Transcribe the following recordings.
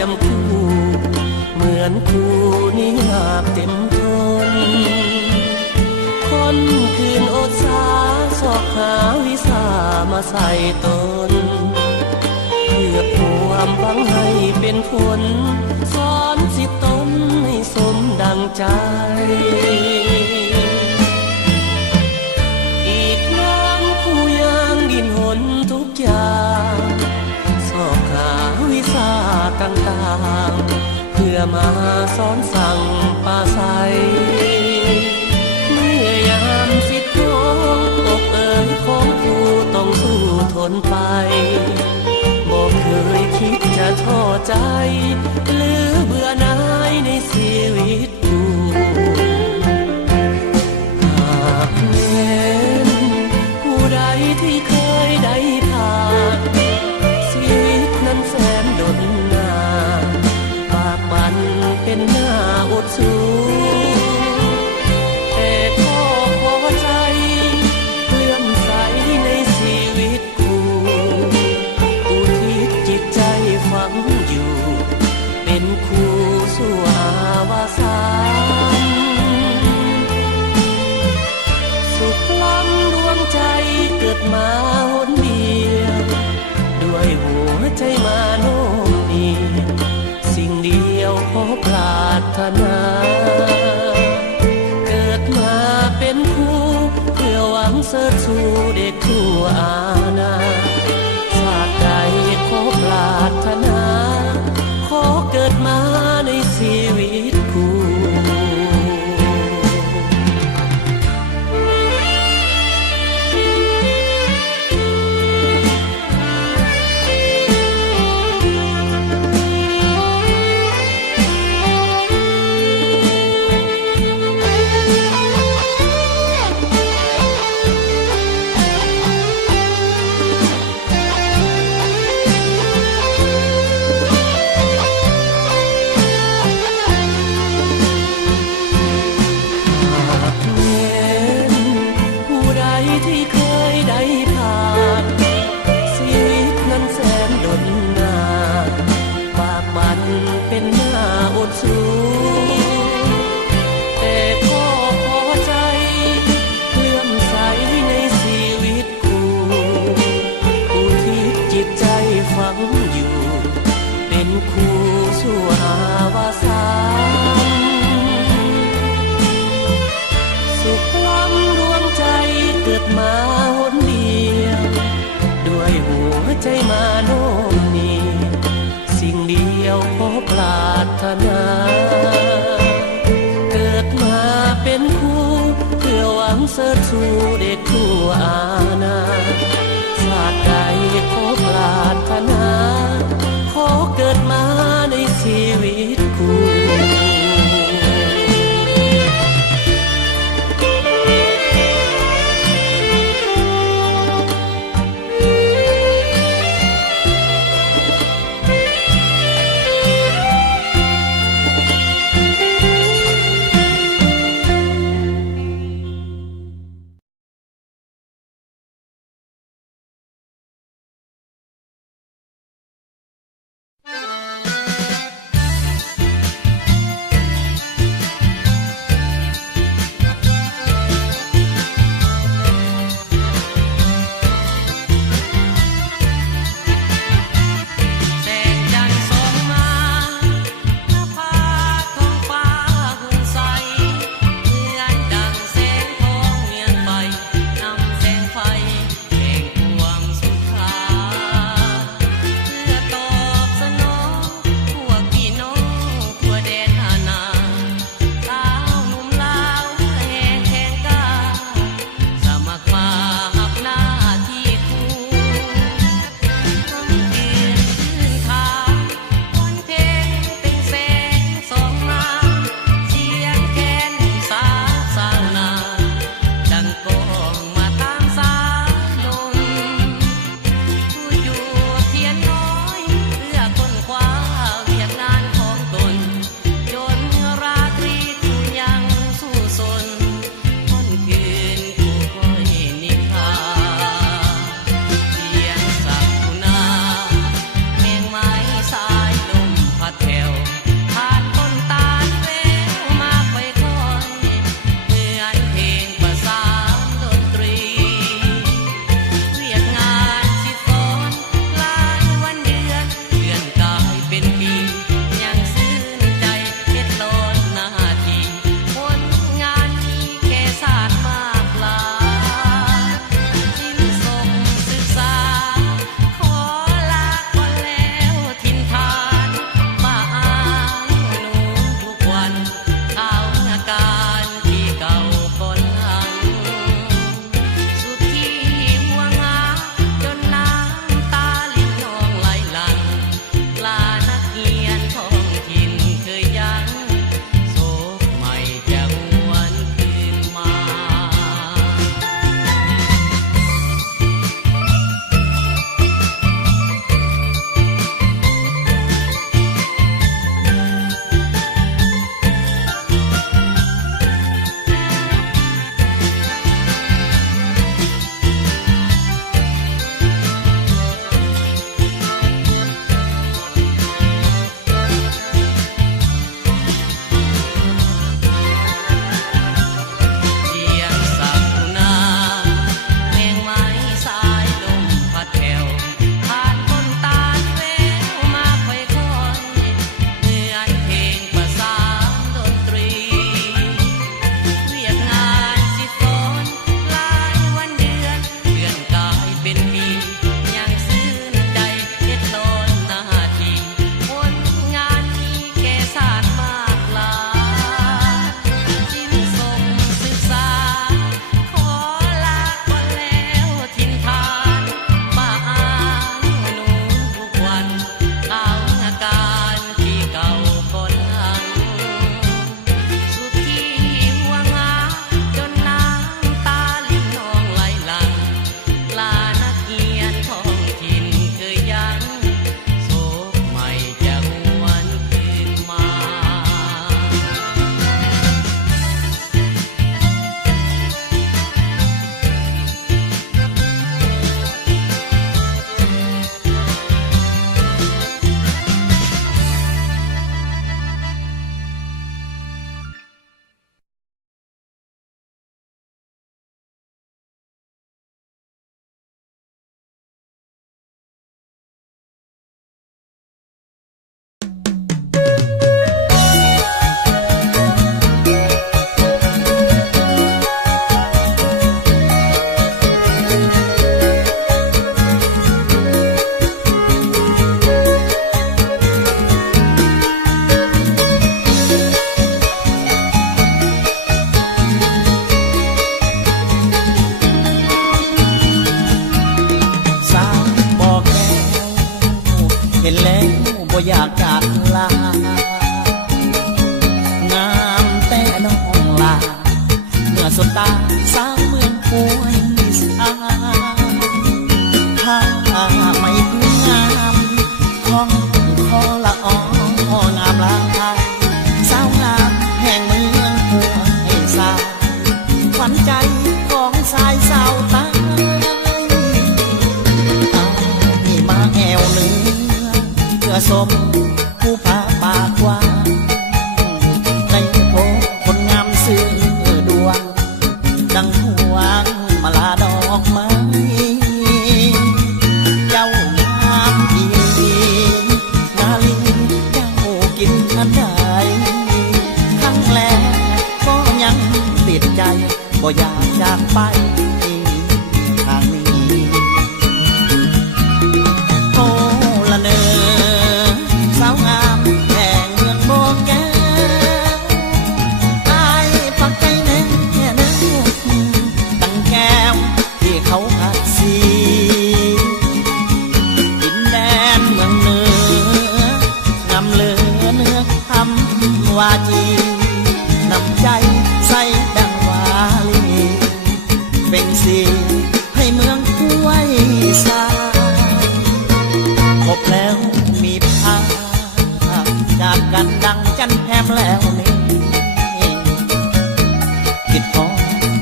ยมคู่เหมือนคู่นี้หากเต็มทนคนคืนอดสาสอกหาวิสามาใส่ตนเพื่อความหวังให้เป็นผลสอนสิตนให้สมดังใจอีกน้องผู้ยังดิ้นหนทุกอย่างสอบหาวิสาต่างๆเพื่อมาสอนสั่งปาใสเมื่อยามสิทธิ์ของอกเอ๋ยของผู้ต้องสู้ทนไปบ่เคยคิดจะท้อใจหรือเบื่อหน่ายในชีวิตผู้หากแม้นผู้ใดที่เคยได้ผ่านชีวิตนั้นแสนดนนานปากบันเป็นหน้าอดสู้แต่ก็พอใจเลื่อมใสในชีวิตคู่อุทิศจิตใจฝังอยู่เป็นคู่สู่อาวสานสุขล้ำดวงใจเกิดมาหนเดียวด้วยหัวใจมาโน้มเอียงสิ่งเดียวขอปรารถนาเกิดมาเป็นคู่เพื่อหวังเสริฐสู่เด็กทั่วอาณาชาติใดขอปรารถนาขอเกิดมาในชีวิตคู่ที่เคยได้ผ่านชีวิตนั้นแสนดนนานปากมันเป็นหน้าอดสู้แต่ก็พอใจเลื่อมใสในชีวิตคู่ผู้ที่จิตใจฝังอยู่เป็นคู่สู่อาวสานสุขล้ำดวงใจเกิดมาหนเดียวด้วยหัวใจมาโน้มเอียงสิ่งเดียวขอปรารถนาเกิดมาเป็นคู่เพื่อหวังเสริฐสู่เด็กทั่วอาณาชาติใดขอปรารถนาขอเกิดมาในชีวิตคู่ ลางามแต่น้องลาเมื่อสบตาสาวเมืองป่วยสาถ้าไม่พื้นงามของคอละอองามลายสาวงามแห่งเมืองป่วยสาขวัญใจของสายสาวตามาแอวเนื้อเพื่อสมผู้พาปากว่าได้พบคนงามซื่อดวงดังพวงมาลาดอกไม้เจ้างามดีนาลีเจ้ากินอันใดครั้งแรกก็ยังติดใจบ่อยากจากไปทางนี้โอ้ละเนอสาวงามแห่งเมืองโบแก้วอายปักใจแน่แน่แน่ตั้งแก้วที่เขาพัดสีดินแดนเมืองเหนืองามเหลือเนื้อคำวาจีนำใจใส่ดังวาลีเป็นสีให้เมืองห้วยทรายพบแล้วมีภาพจากกันดังจันแพมแล้วนี่คิดของ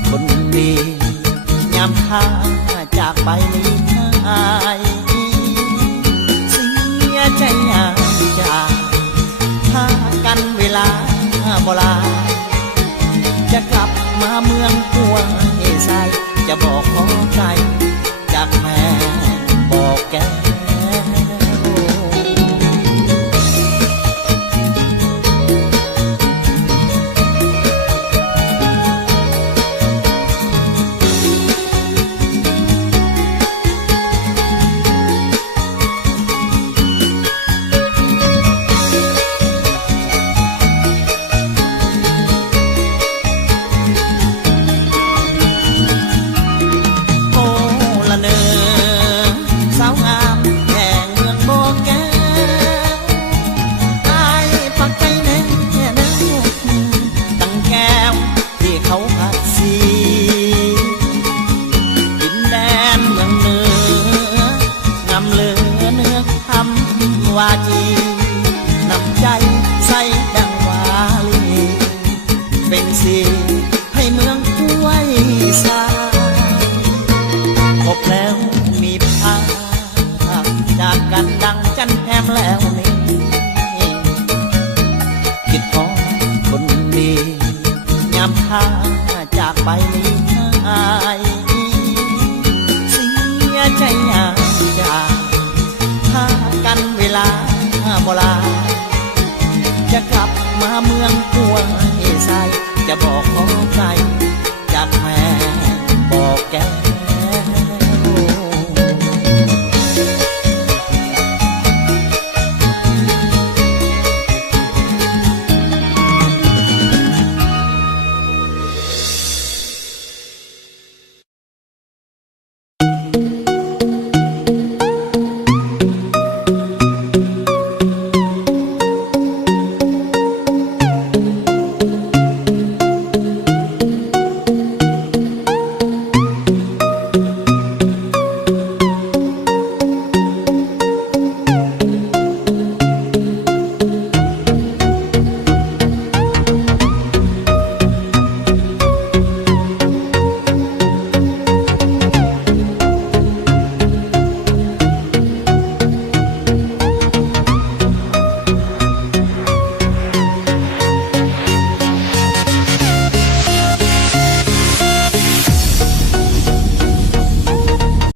คนดียามข้าจากไปนี้หายเสียใจยามจากถ้ากันเวลาโบราณจะกลับมาเมืองปัวเอไซจะบอกขอใจจากแม่บอกแกวาจีนำใจใส่ดังวาลีเป็นสีให้เมืองห้วยทรายพบแล้วมีภาพจากกันดังจันแพมแล้วนี่คิดของคนดียามข้าจากไปนี้หายเสียใจยามจากถ้ากันเวลาโบราณจะกลับมาเมืองปัวเอไซจะบอกขอใจ